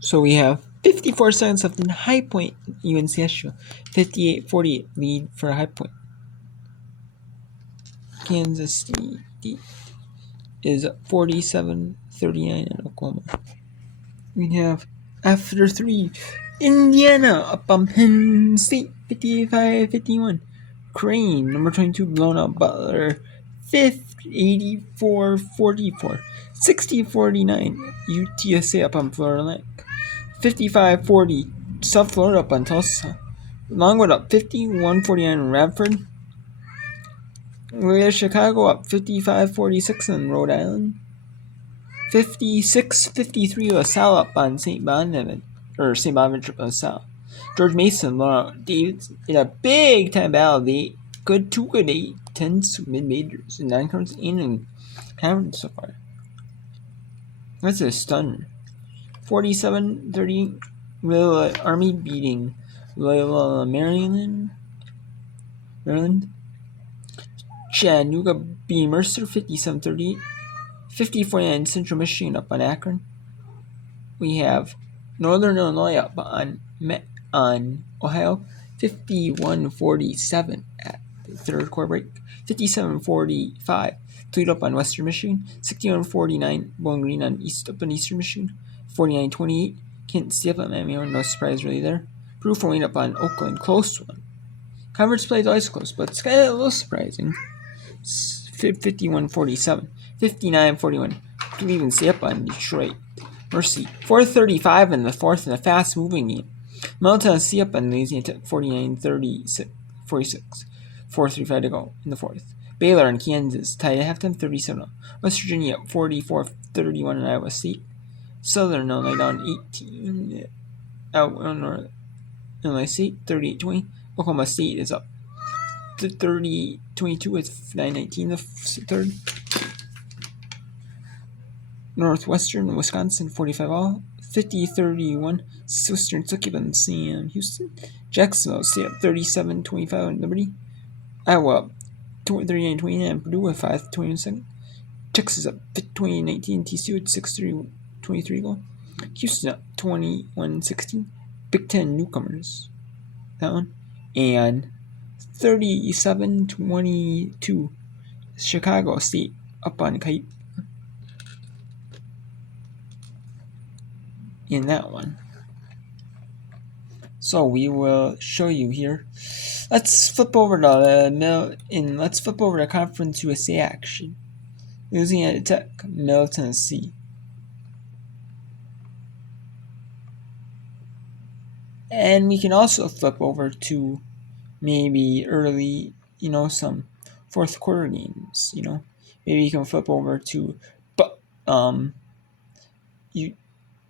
So we have 54 seconds left in High Point, UNCSU. 58-48 lead for High Point. Kansas State is 47-39 in Oklahoma. We have after 3, Indiana up on Penn State, 55-51. Crane, number 22, blown out Butler, 5th, 84-44. 60-49, UTSA up on Florida Atlantic. 55-40, South Florida up on Tulsa. Longwood up 51-49 Radford. Loyola Chicago up 55-46 on Rhode Island. 56-53 LaSalle up on St. Bonaventure, or St. Bonaventure LaSalle. George Mason, Davidson in a big time battle. Two good 8-10 mid-majors in non-conference and in conference so far. That's a stunner. 47-30, Loyola Army beating Loyola Maryland. Chattanooga beating Mercer 57-38. 50-49 Central Michigan up on Akron. We have Northern Illinois up on Ohio, 51-47 at the third quarter break. 57-45 Toledo up on Western Michigan. 61-49 Bowling Green on Eastern Michigan. 49-28 Kent State up on Miami. No surprise really there. Purdue Fort up on Oakland, close one. Conference play is always close, but it's kind of a little surprising. 51-47, 59-41. Cleveland State up on Detroit. Mercy, 4:35 in the fourth in a fast-moving game. Middle Tennessee up on Louisiana Tech, 49-46, 4:35 to go in the fourth. Baylor and Kansas tied at halftime, 37-0. West Virginia up 44-31 in Iowa State. Southern Illinois down 18 out on North Illinois State, 38-20. Oklahoma State is up 30-22 with 9:19 the third. Northwestern, Wisconsin, 45-all. 50-31. Western took it on Sam Houston. Jacksonville stay up 37-25 on Liberty. Iowa 39-29 Purdue with 5:21. Texas up 20-19 TCU at 6:23 goal. Houston up 21-16. Big Ten newcomers. That one. And 37-22 Chicago State up on Kite. In that one. So we will show you here. Let's flip over to Conference USA action. Louisiana Tech, Middle Tennessee. And we can also flip over to maybe early, some fourth quarter games, Maybe you can flip over to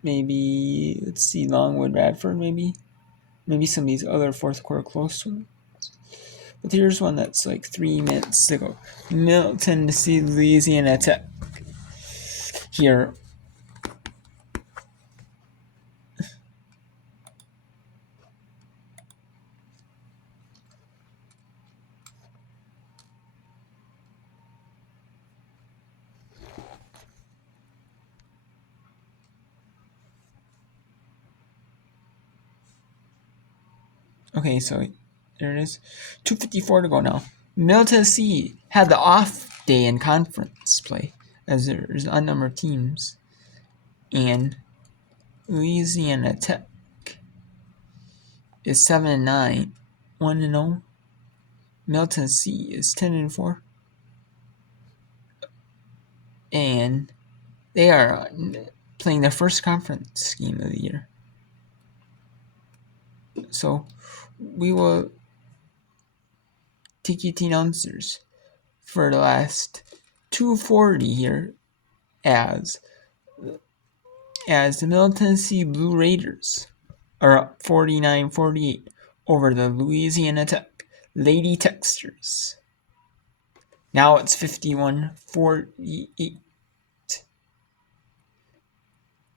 maybe let's see, Longwood, Radford, maybe some of these other fourth quarter close ones. But here's one that's like 3 minutes to go. Middle Tennessee, Louisiana Tech. Here. Okay, so there it is. 2:54 to go now. Middle Tennessee had the off day in conference play, as there's unnumbered teams. And Louisiana Tech is 7-9, 1-0. Middle Tennessee is 10-4. And they are playing their first conference game of the year. So we will take you to announcers for the last 2:40 here as the Middle Tennessee Blue Raiders are up 49-48 over the Louisiana Tech Lady Techsters. Now it's 51-48.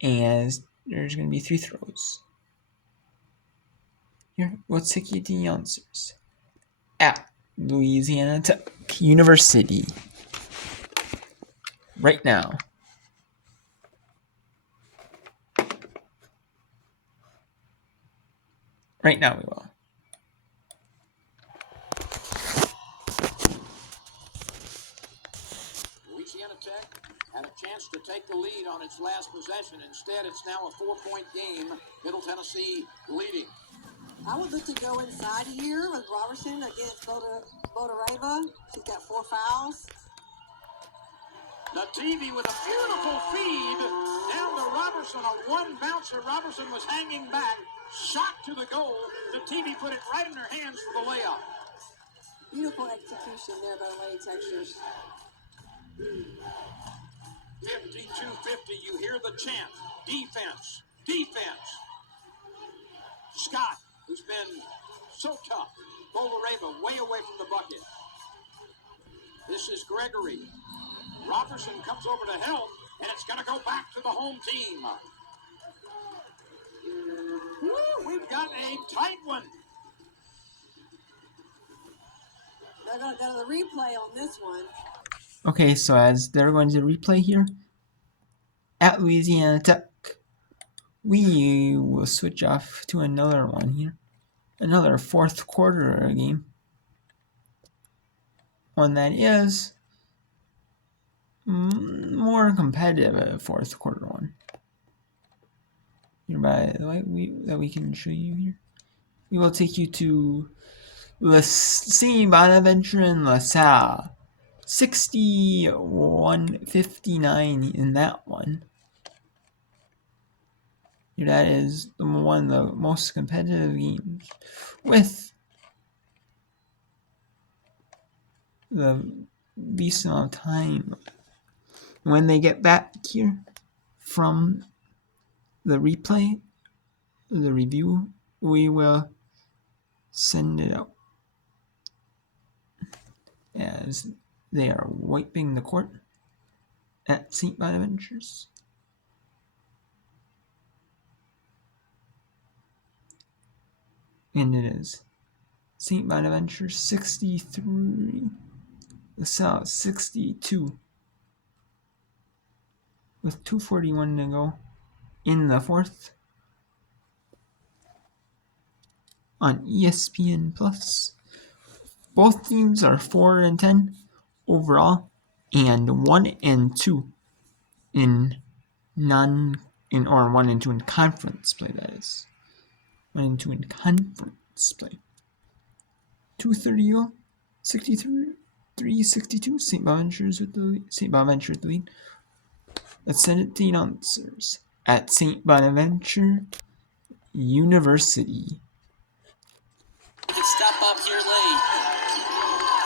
And there's going to be 3 throws. Here, we'll take you to the answers. At Louisiana Tech University. Right now. Right now we will. Louisiana Tech had a chance to take the lead on its last possession. Instead, it's now a 4-point game. Middle Tennessee leading. I would look to go inside here with Robertson against Bodareva. She's got 4 fouls. The TV with a beautiful feed down to Robertson. A one bouncer. Robertson was hanging back. Shot to the goal. The TV put it right in her hands for the layup. Beautiful execution there by the Lady Textures. 52-50. You hear the chant. Defense. Defense. Scott, who's been so tough. Bolareva way away from the bucket. This is Gregory. Robertson comes over to help, and it's going to go back to the home team. Woo, we've got a tight one. They're going to go to the replay on this one. Okay, so as they're going to replay here, at Louisiana Tech, we will switch off to another one here. Another fourth quarter game. One that is more competitive, a fourth quarter one. Here, by the way, that we can show you here. We will take you to St. Bonaventure and LaSalle. 61-59 in that one. That is one of the most competitive games with the least amount of time. When they get back here from the replay, the review, we will send it out as they are wiping the court at St. Bonaventure's. And it is St. Bonaventure 63, LaSalle 62, with 2:41 to go in the fourth on ESPN Plus. Both teams are 4-10 overall and 1-2 in 1-2 in conference play. That is 1-2 in conference play. 2:30, 63-62. St. Bonaventure's with the lead. St. Bonaventure with the lead. Let's send it to the announcers at St. Bonaventure University. You can step up here late.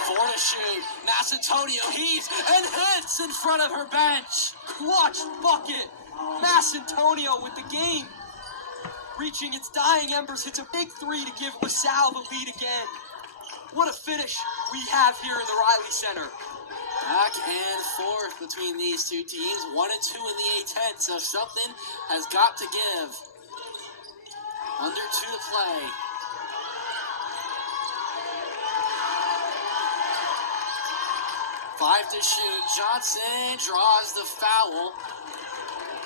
4 to shoot. Massantonio heaves and hits in front of her bench. Clutch bucket. Massantonio with the game. Reaching its dying embers, hits a big 3 to give LaSalle the lead again. What a finish we have here in the Riley Center. Back and forth between these two teams. 1 and 2 in the A-10, so something has got to give. Under 2 to play. Five to shoot. Johnson draws the foul.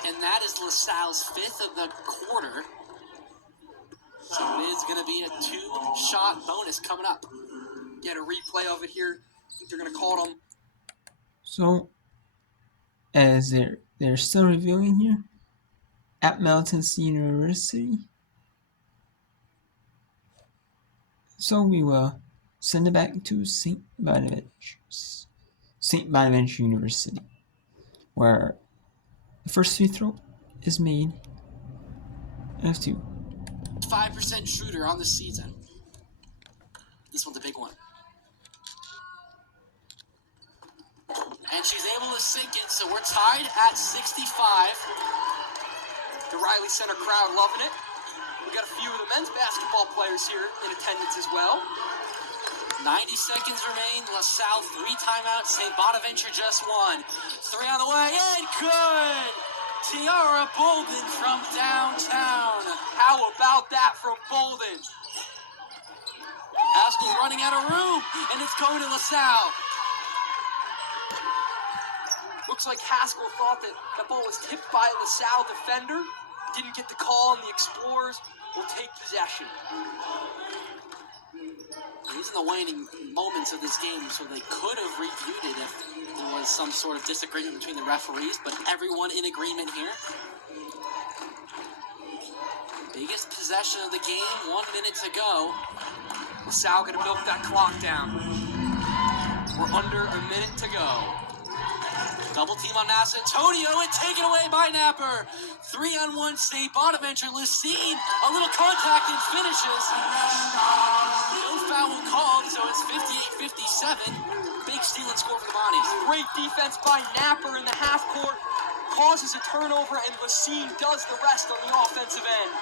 And that is LaSalle's 5th of the quarter. So it is going to be a 2-shot bonus coming up. Get a replay of it here. I think they're going to call them. So, as they're still reviewing here, at Middle University. So we will send it back to St. Bonaventure University, where the first free throw is made. F2. 5% shooter on the season. This one's a big one. And she's able to sink it, so we're tied at 65. The Riley Center crowd loving it. We got a few of the men's basketball players here in attendance as well. 90 seconds remain. LaSalle 3 timeouts. St. Bonaventure just 1. 3 on the way, and good! Tiara Bolden from downtown. How about that from Bolden? Haskell running out of room, and it's going to LaSalle. Looks like Haskell thought that the ball was tipped by a LaSalle defender. didn't get the call, and the Explorers will take possession. These are the waning moments of this game, so they could have reviewed it if there was some sort of disagreement between the referees, but everyone in agreement here. Biggest possession of the game, 1 minute to go. LaSalle gonna milk that clock down. We're under a minute to go. Double team on San Antonio and taken away by Napper. 3-on-1 St. Bonaventure. Lucine, a little contact and finishes. No foul called, so it's 58-57. Big steal and score for the Bonnies. Great defense by Napper in the half court. Causes a turnover, and Lucine does the rest on the offensive end.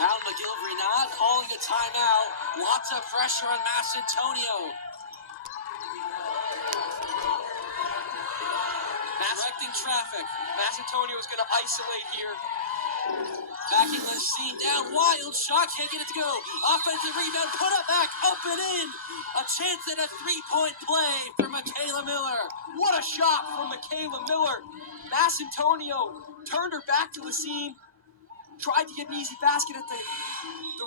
Now McGilvery not calling a timeout. Lots of pressure on San Antonio. Directing traffic. San Antonio is going to isolate here. Backing Lucine down. Wild shot. Can't get it to go. Offensive rebound. Put it back. Up and in. A chance at a three-point play for Michaela Miller. What a shot from Michaela Miller. San Antonio turned her back to Lucine. Tried to get an easy basket at the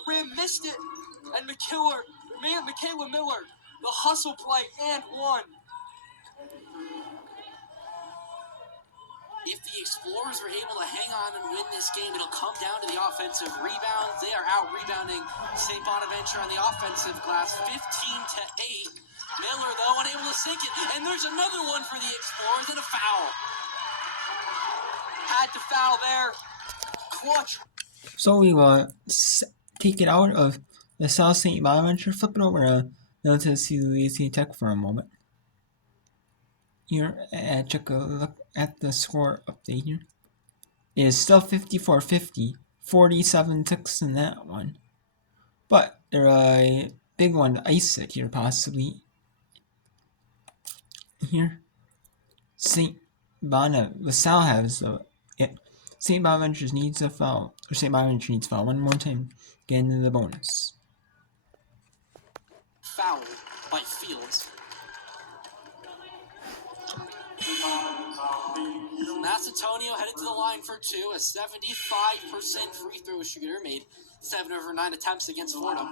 rim. Missed it. And Michaela Miller, the hustle play and one. If the Explorers are able to hang on and win this game, it'll come down to the offensive rebounds. They are out-rebounding St. Bonaventure on the offensive glass, 15-8. Miller, though, unable to sink it. And there's another one for the Explorers and a foul. Had to foul there. Clutch. So we will take it out of the South St. Bonaventure, flip it over to Louisiana Tech for a moment. Here, check a look at the score update here. It is still 54-50, 47-6 in that one. But they're a big one to ice it here, possibly. Here, LaSalle has it. St. Bonaventure needs a foul, or St. Bonaventure needs a foul one more time, get into the bonus. Foul by Fields. San Antonio headed to the line for two. A 75% free throw shooter, made 7 over 9 attempts against Fordham.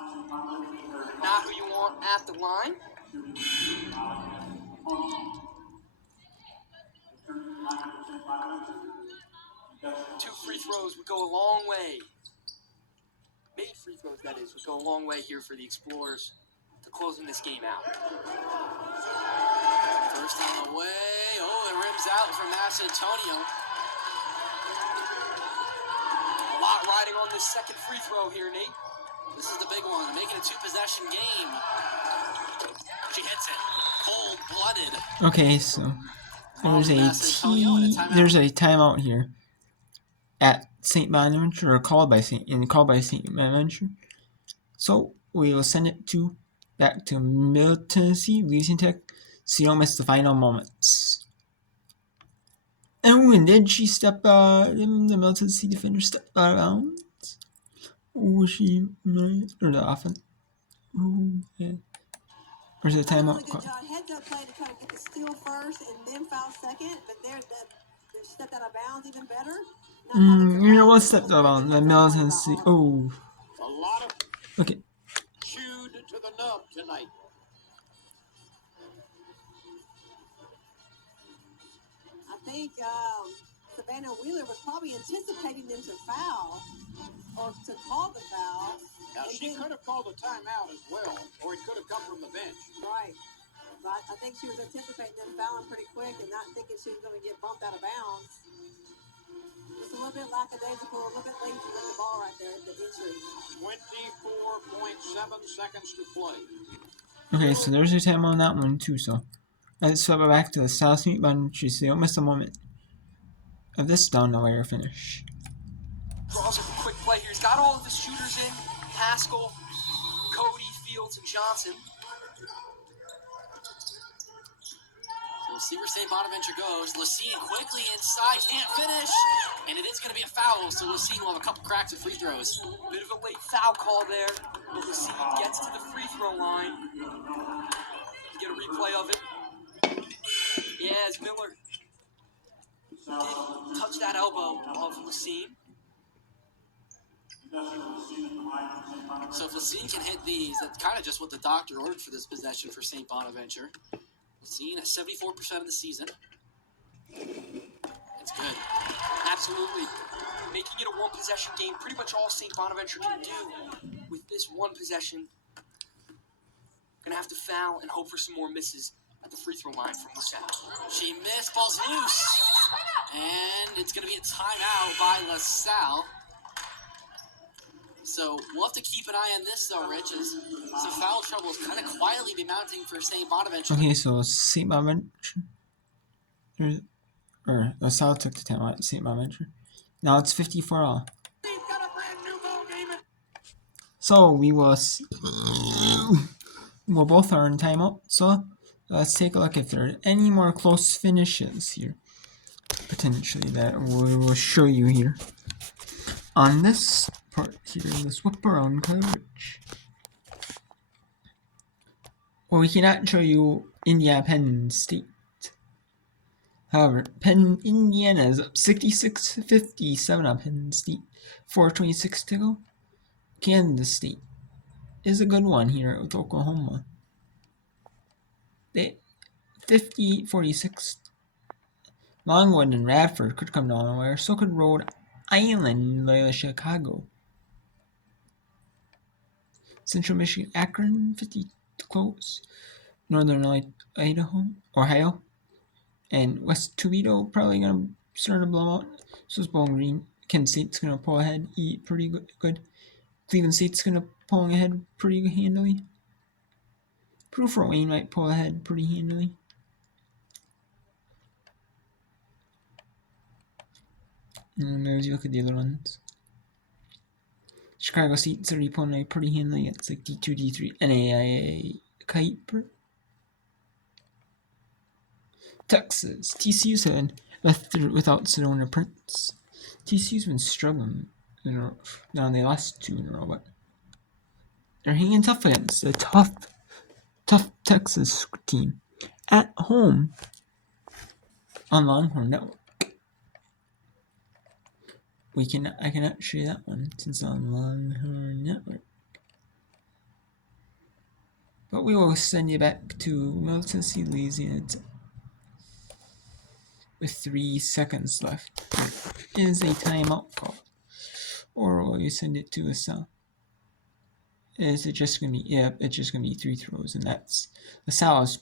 Not who you want at the line. Two free throws would go a long way. Made free throws, that is, would go a long way here for the Explorers to closing this game out. First on the way. Oh, it rims out from San Antonio. A lot riding on this second free throw here, Nate. This is the big one, making a two-possession game. She hits it. Cold-blooded. Okay, so there's a timeout here at St. Bonaventure, or called by St. Bonaventure. So we will send it back to Middle Tennessee, Louisiana Tech. So you don't miss the final moments. And when did she step the Middle Tennessee defender step out of bounds? Or she might, or the offense? Yeah. Or is it a timeout? Good job. Heads up play to kind of get the steal first and then foul second, but they're stepped out of bounds even better. You know what stepped out of bounds? The Middle Tennessee. Oh. A lot of Okay. chewed to the nub tonight. I think Savannah Wheeler was probably anticipating them to foul or to call the foul. Now, she could have called a timeout as well, or it could have come from the bench. Right. But I think she was anticipating them fouling pretty quick and not thinking she was going to get bumped out of bounds. Just a little bit lackadaisical, a little bit lazy with the ball right there at the entry. 24.7 seconds to play. Okay, so there's a time on that one too, so let's swap it back to the South St. Bonaventure so you don't miss a moment of this down the wire finish. Draws up a quick play here. He's got all of the shooters in. Haskell, Cody, Fields, and Johnson. So we'll see where St. Bonaventure goes. Lucine quickly inside, can't finish. And it is going to be a foul, so Lucine will have a couple cracks at free throws. Bit of a late foul call there, but Lucine gets to the free throw line. Get a replay of it. Yeah, it's Miller. did touch that elbow of Lacine. So if Lacine can hit these, that's kind of just what the doctor ordered for this possession for St. Bonaventure. Lacine at 74% of the season. It's good. Absolutely. Making it a one-possession game, pretty much all St. Bonaventure can do with this one possession. Gonna have to foul and hope for some more misses at the free throw line from LaSalle. She missed, ball's loose. And it's gonna be a timeout by LaSalle. So we'll have to keep an eye on this though, Rich, as some foul trouble is kind of quietly be mounting for St. Bonaventure. Okay, so St. Bonaventure, or LaSalle took the timeout at St. Bonaventure. Now it's 54 all. He's got a brand new ball game. So we'll both are in timeout. So let's take a look if there are any more close finishes here, potentially, that we will show you here on this part here in this whip around coverage. Well, we cannot show you Indiana Penn State. However, Indiana is up 66-57 on Penn State. 4:26 to go. Kansas State is a good one here with Oklahoma. 50-46. Longwood and Radford could come down the wire. So could Rhode Island, Loyola Chicago. Central Michigan, Akron, 50 to close. Northern Ohio, and West Toledo probably gonna start to blow out. So is Bowling Green. Kent State's gonna pull ahead, pretty good. Cleveland State's gonna pull ahead pretty handily. Proof for Wayne might pull ahead pretty handily. And as you look at the other ones, Chicago State's already pulling ahead pretty handily. It's like D2, D3, NAIA, Kuiper. Texas, TCU's had without Sedona Prince. TCU's been struggling. Now they lost 2 in a row, but they're hanging tough against a tough Texas team at home on Longhorn Network. I cannot show you that one since it's on Longhorn Network. But we will send you back to Middle Tennessee, Louisiana with 3 seconds left. There is a timeout call. Or will you send it to LaSalle? Is it just gonna be? Yeah, it's just gonna be 3 throws, and that's LaSalle is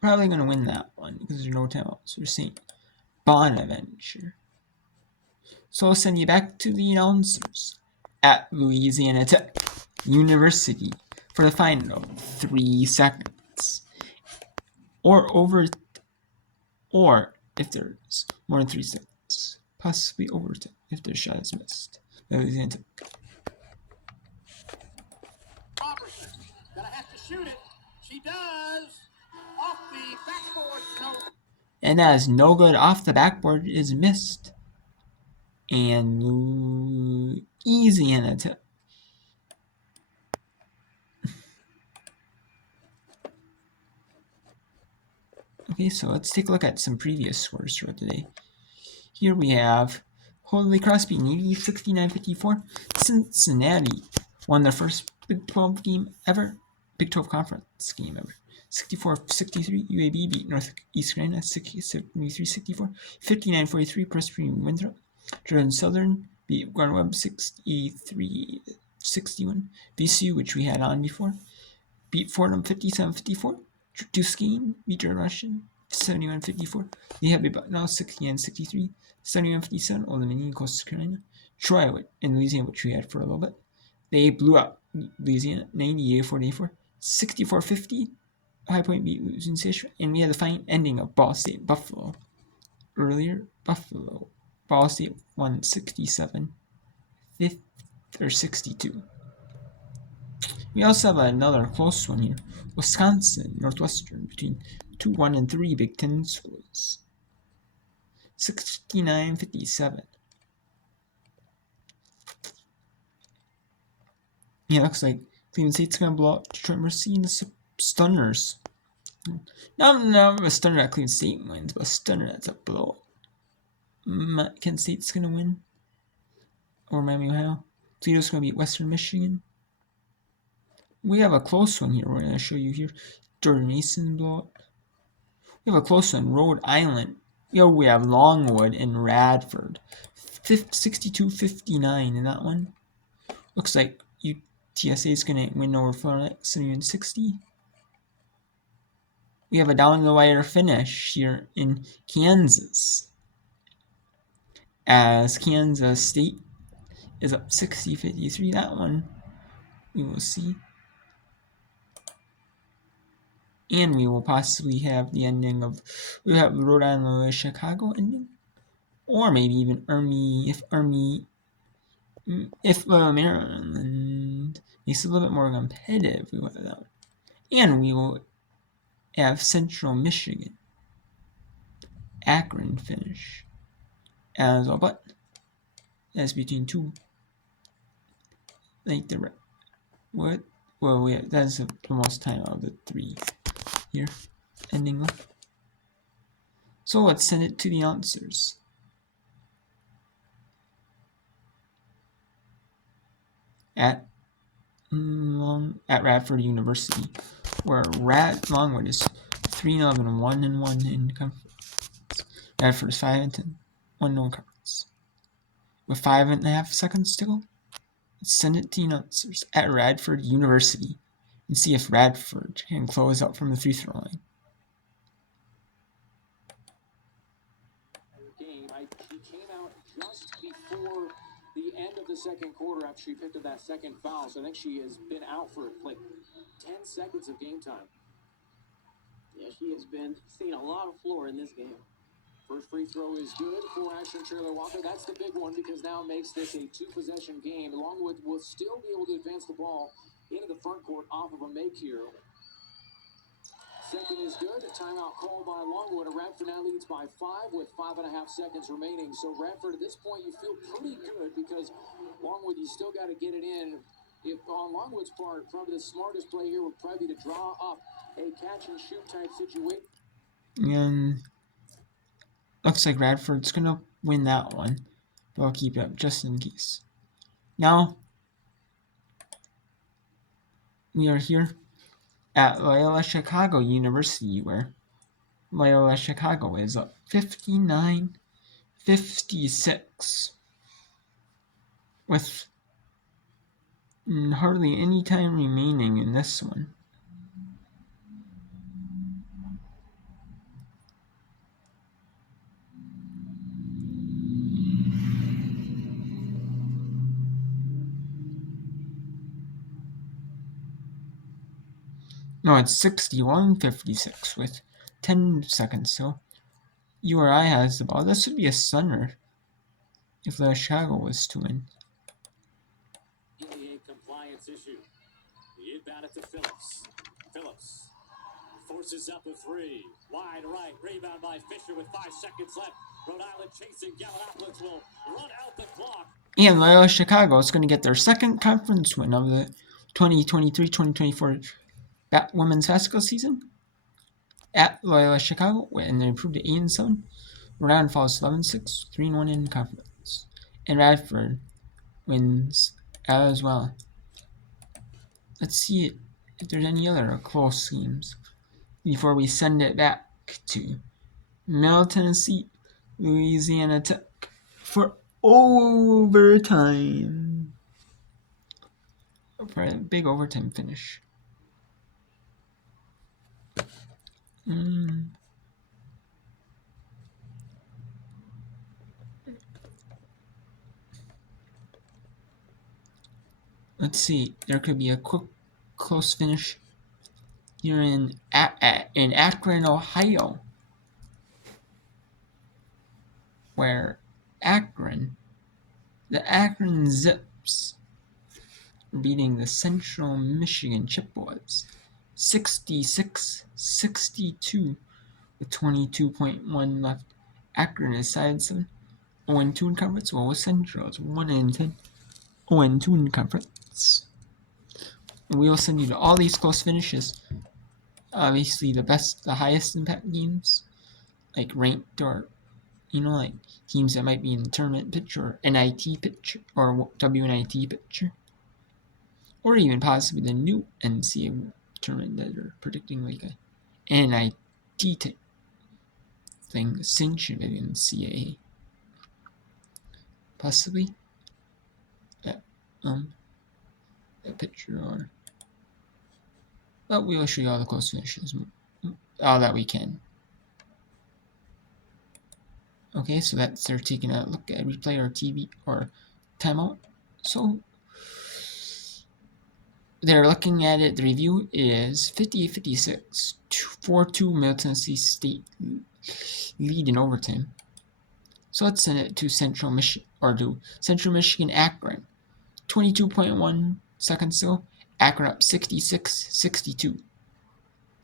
probably gonna win that one because there's no timeouts. We're St. Bonaventure. So I'll send you back to the announcers at Louisiana Tech University for the final 3 seconds, or if there's more than 3 seconds, possibly overtime if their shot is missed. Louisiana Tech. Robertson gonna have to shoot it. She does. Off the backboard, no. And that is no good. Off the backboard is missed. And Louisiana Tech. Okay, so let's take a look at some previous scores for today. Here we have Holy Cross beating Navy 69-54. Cincinnati won their first Big 12 game ever. Big 12 conference game ever. 64-63. UAB beat Northeast Carolina 73-64. 59-43. Presbyterian Winthrop. Jordan Southern beat Gardner Webb 63-61. VCU, which we had on before, beat Fordham 57-54. Duquesne beat George Washington 71-54. Lehigh beat Bucknell 69-63. 71-57. Old Dominion, Coastal Carolina. Troy in Louisiana, which we had for a little bit, they blew up Louisiana 98-44. 64-50. High Point beat Louisiana State, and we had the fine ending of Ball State Buffalo earlier. Ball State won 67-62. We also have another close one here. Wisconsin, Northwestern, between 2-1 and 3 Big Ten schools. 69-57. Yeah, looks like Cleveland State's gonna blow out Detroit Mercy in the Stunners. Not a stunner that Cleveland State wins, but a stunner that's a blowout. Kent State's going to win. Or Miami, Ohio. Toledo's going to beat Western Michigan. We have a close one here. We're going to show you here. Jordan Mason blowout. We have a close one. Rhode Island. We have Longwood and Radford. 62-59 in that one. Looks like UTSA is going to win over Florida 71-60. We have a down-the-wire finish here in Kansas, as Kansas State is up 60-53. That one we will see. And we will possibly have the ending of, we have Rhode Island Chicago ending, or maybe even if Maryland makes it a little bit more competitive, we will have that one. And we will have Central Michigan, Akron finish as well, but that's between two. Like the what? Well, that's the most time of the three here ending. So let's send it to the answers. At Radford University, where Longwood is 3-11, 1-1 in conference. Radford is 5-10, 1-0 conference. With 5.5 seconds to go, let's send it to the answers at Radford University and see if Radford can close out from the free throw line. She came out just before the end of the second quarter after she picked up that second foul. So I think she has been out for like 10 seconds of game time. Yeah, she has been seeing a lot of floor in this game. First free throw is good for Ashton Trailer Walker. That's the big one because now it makes this a two-possession game. Longwood will still be able to advance the ball into the front court off of a make here. Second is good. A timeout called by Longwood. Radford now leads by 5 with 5.5 seconds remaining. So Radford, at this point, you feel pretty good because Longwood, you still got to get it in. If on Longwood's part, probably the smartest play here would probably be to draw up a catch-and-shoot type situation. And looks like Radford's going to win that one, but I'll keep it up just in case. Now, we are here at Loyola Chicago University, where Loyola Chicago is up 59-56 with hardly any time remaining in this one. No, it's 61-56 with 10 seconds. So URI has the ball. This would be a stunner if the Chicago was to win. NCAA compliance issue. The inbound it to Phillips. Phillips forces up a three. Wide right. Rebound by Fisher with 5 seconds left. Rhode Island chasing. Gallinopoulos will run out the clock. And Loyola Chicago is going to get their second conference win of the 2023-2024 women's basketball season at Loyola Chicago, and they improved to 8-7. Rhode Island falls 11-6, 3-1 in conference, and Radford wins as well. Let's see if there's any other close games before we send it back to Middle Tennessee, Louisiana Tech for overtime. For a big overtime finish. Let's see. There could be a quick, close finish here in Akron, Ohio, where the Akron Zips are beating the Central Michigan Chippewas 66-62 with 22.1 left. Akron is 5-7, 0-2 in conference, while Central is 1-10, 0-2 in conference. And we will send you to all these close finishes. Obviously, the highest impact games, like ranked or like teams that might be in the tournament picture, or NIT picture, or WNIT picture, or even possibly the new NCAA tournament that are predicting like a NIT type thing, sanctioned by the NCAA. Possibly that that picture, or but we will show you all the close finishes, all that we can. Okay, so that's they're taking a look at replay or TV or timeout. So they're looking at it. The review is 58-56, 4-2 Middle Tennessee State lead in overtime. So let's send it to Central Michigan, or to Central Michigan Akron. 22.1 seconds still. Akron up 66-62.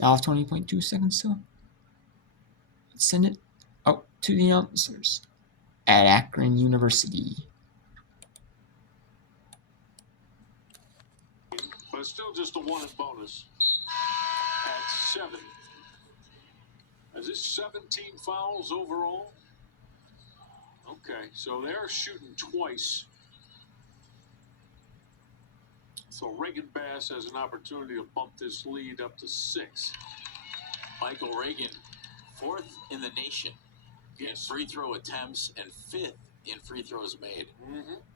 Now 20.2 seconds still. Let's send it out to the announcers at Akron University. But it's still just a 1 in bonus at 7. Is this 17 fouls overall? Okay, so they're shooting twice. So Reagan Bass has an opportunity to bump this lead up to 6. Michael Reagan, 4th in the nation in free throw attempts and 5th in free throws made.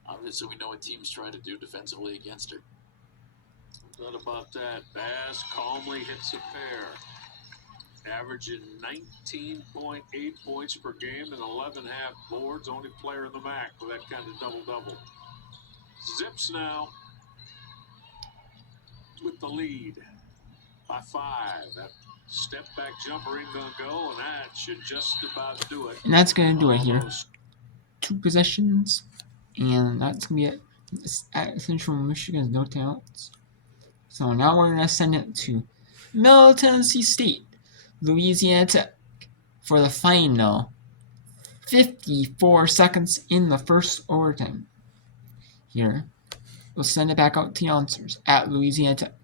Obviously, we know what teams try to do defensively against her. What about that? Bass calmly hits a pair. Averaging 19.8 points per game and 11.5 boards. Only player in the MAC with that kind of double-double. Zips now with the lead by 5. That step back jumper ain't gonna go, and that should just about do it. And that's going to do it here. Almost. 2 possessions, and that's going to be it. At Central Michigan's no timeouts. So now we're going to send it to Middle Tennessee State, Louisiana Tech, for the final 54 seconds in the first overtime. Here, we'll send it back out to the announcers at Louisiana Tech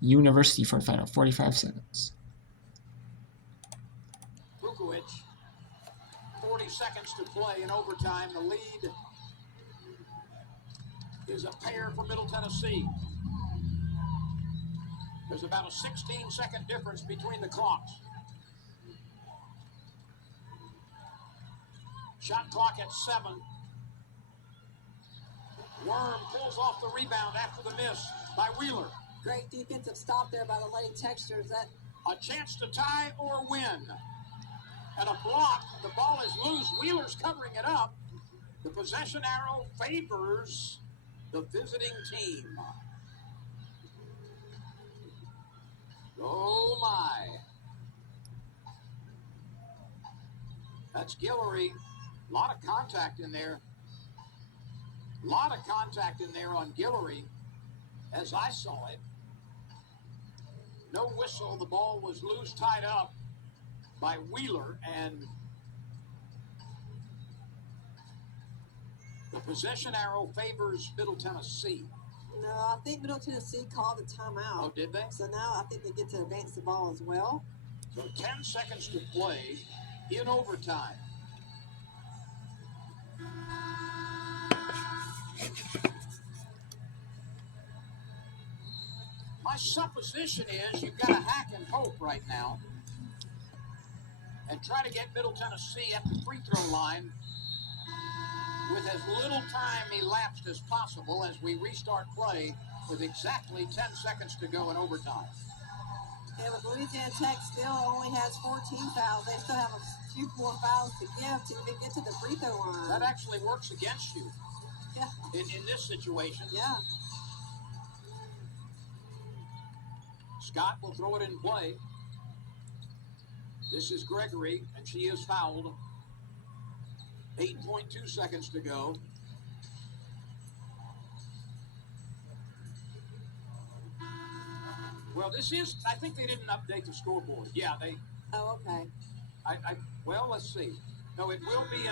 University for the final 45 seconds. Vukovic, 40 seconds to play in overtime. The lead is a pair for Middle Tennessee. There's about a 16-second difference between the clocks. Shot clock at 7. Worm pulls off the rebound after the miss by Wheeler. Great defensive stop there by the Lady Textures. That A chance to tie or win. And a block. The ball is loose. Wheeler's covering it up. The possession arrow favors the visiting team. Oh, my. That's Guillory. A lot of contact in there. A lot of contact in there on Guillory, as I saw it. No whistle. The ball was loose, tied up by Wheeler, and the possession arrow favors Middle Tennessee. no, I think Middle Tennessee called the timeout. Oh, did they? So now I think they get to advance the ball as well. So 10 seconds to play in overtime. My supposition is you've got to hack and hope right now and try to get Middle Tennessee at the free throw line with as little time elapsed as possible as we restart play with exactly 10 seconds to go in overtime. Yeah, but Louisiana Tech still only has 14 fouls. They still have a few more fouls to give to even get to the free throw line. That actually works against you Yeah. in this situation. Yeah. Scott will throw it in play. This is Gregory, and she is fouled. 8.2 seconds to go. Well, this is, I think they didn't update the scoreboard. Yeah, Oh, okay. well, let's see. No, it will be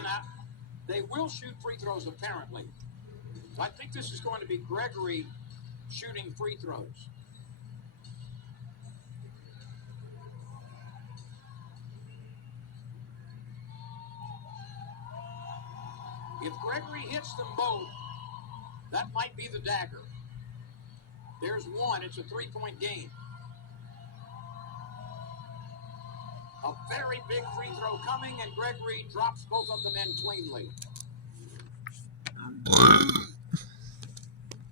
they will shoot free throws apparently. I think this is going to be Gregory shooting free throws. If Gregory hits them both, that might be the dagger. There's one. It's a 3-point game. A very big free throw coming, and Gregory drops both of them in cleanly.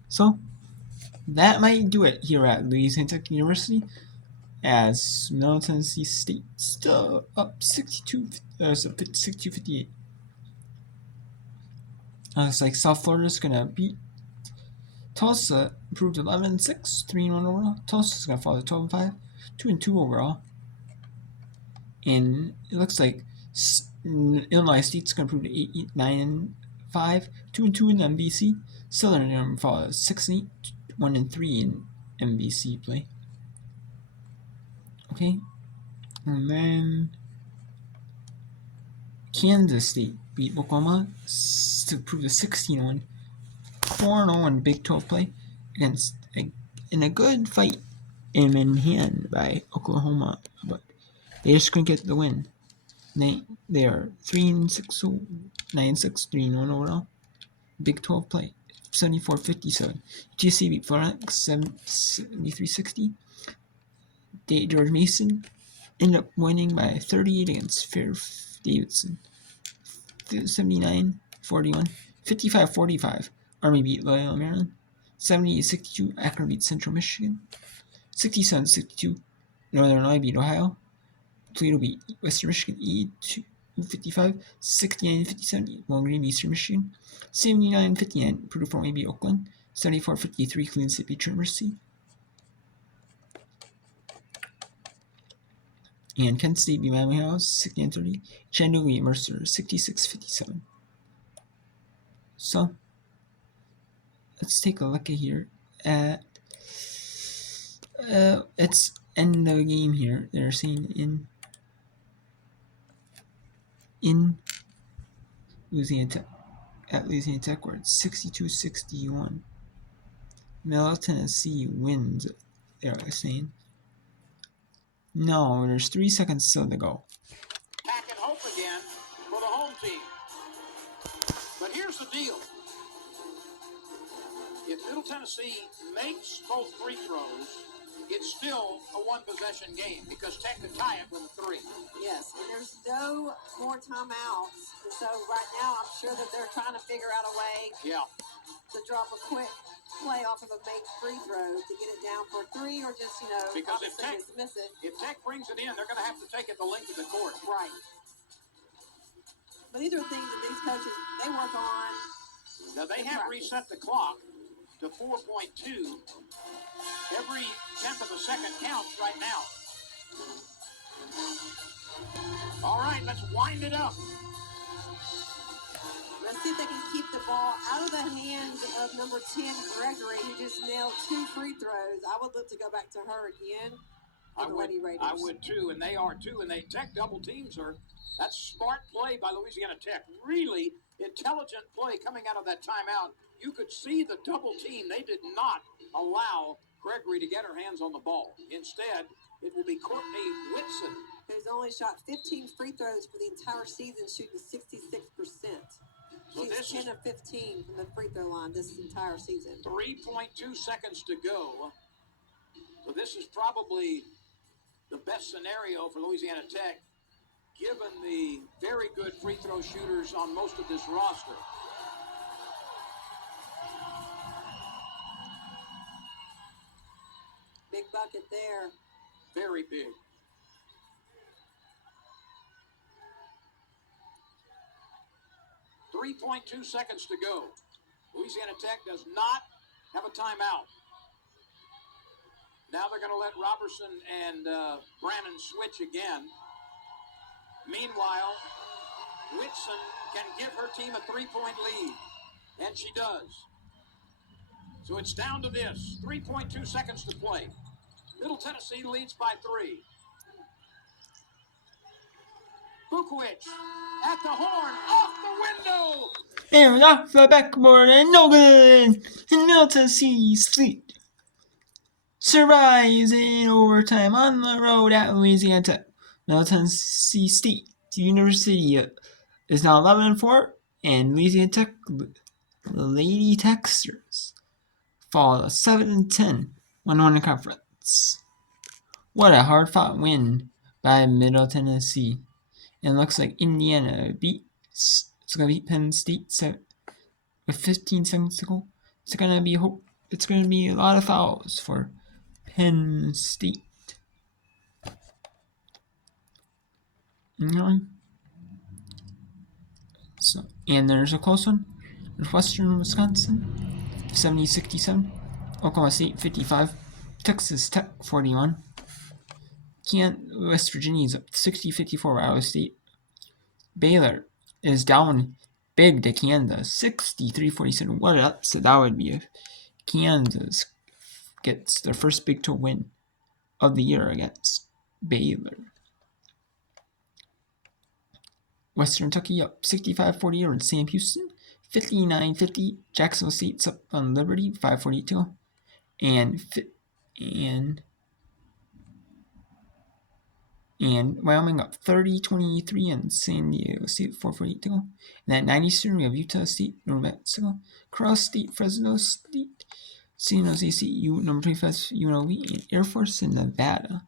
So that might do it here at Louisiana Tech University, as Middle Tennessee State still up 62-58. Looks like South Florida's gonna beat Tulsa, improved 11-6, 3-1 overall. Tulsa's gonna fall to 12-5, 2-2 overall. And it looks like Illinois State's gonna improve to 9-5, 2-2 in MVC. Southern gonna fall to 6-8, 1-3 in MVC play. Okay, and then Kansas State beat Oklahoma to prove a 16-1, 4-0 in Big 12 play against in a good fight in hand by Oklahoma, but they just couldn't get the win. They are 3-6, 9-6, 3-1 overall. Big 12 play, 74-57. UTSA beat Florida 73-60. George Mason ended up winning by 38 against Fair Davidson. 79-41, 55-45. Army beat Loyola Maryland. 78-62. Akron beat Central Michigan. 67-62. Northern Illinois beat Ohio. Toledo beat Western Michigan 82-55. 69-57. Bowling Green beat Eastern Michigan. 79-59. Purdue Fort Wayne beat Oakland. 74-53. Cleveland State beat Trent Mercy. And Kent State beat Miami House 69-30. Chattanooga beat Mercer 66-57. So let's take a look at here at it's end of the game here. They're saying in Louisiana Tech, at Louisiana Tech, where it's 62-61. Middle Tennessee wins. They're saying. No, there's 3 seconds still to go. Pack and hope again for the home team. But here's the deal. If Middle Tennessee makes both free throws, it's still a one-possession game because Tech could tie it with a 3. Yes, and there's no more timeouts. And so right now, I'm sure that they're trying to figure out a way to drop a quick play off of a make free throw to get it down for 3, or just, Because if Tech, dismiss it. If Tech brings it in, they're going to have to take it the length of the court. Right. But these are things that these coaches, they work on. Now, they have reset the clock to 4.2. Every tenth of a second counts right now. All right, let's wind it up. Let's see if they can keep the ball out of the hands of number 10, Gregory, who just nailed 2 free throws. I would look to go back to her again. I would too, and they are too. And Tech double teams her. That's smart play by Louisiana Tech. Really intelligent play coming out of that timeout. You could see the double team. They did not allow Gregory to get her hands on the ball. Instead, it will be Courtney Whitson, who's only shot 15 free throws for the entire season, shooting 66%. So She's 10 of 15 from the free throw line this entire season. 3.2 seconds to go. So this is probably the best scenario for Louisiana Tech, given the very good free throw shooters on most of this roster. Big bucket there. Very big. .2 seconds to go. Louisiana Tech does not have a timeout. Now they're going to let Robertson and Brannon switch again. Meanwhile, Whitson can give her team a 3-point lead, and she does. So it's down to this, 3.2 seconds to play. Middle Tennessee leads by 3. Bukovic at the horn, off the window. And off the backboard, and no good. And Middle Tennessee State survives in overtime on the road at Louisiana Tech. Middle Tennessee State University is now 11-4 And Louisiana Tech Lady Texters fall to 7-10, 1-1 conference. What a hard-fought win by Middle Tennessee. And it looks like Indiana it's going to beat Penn State with 15 seconds to go. It's going to be a lot of fouls for Penn State. So, and there's a close one. Northwestern Wisconsin, 70-67. Oklahoma State, 55. Texas Tech, 41. West Virginia's up 60-54 Iowa State. Baylor is down big to Kansas, 63-47. What an upset that would be if Kansas gets their first Big 12 win of the year against Baylor. Western Kentucky up 65-40 over Sam Houston, 59-50. Jacksonville State's up on Liberty, 5:42, and Wyoming up 30-23 and San Diego State 4:42. And at 9 Eastern we have Utah State, New Mexico, Cross State, Fresno State, San Jose State, number 25 UNLV, and Air Force in Nevada.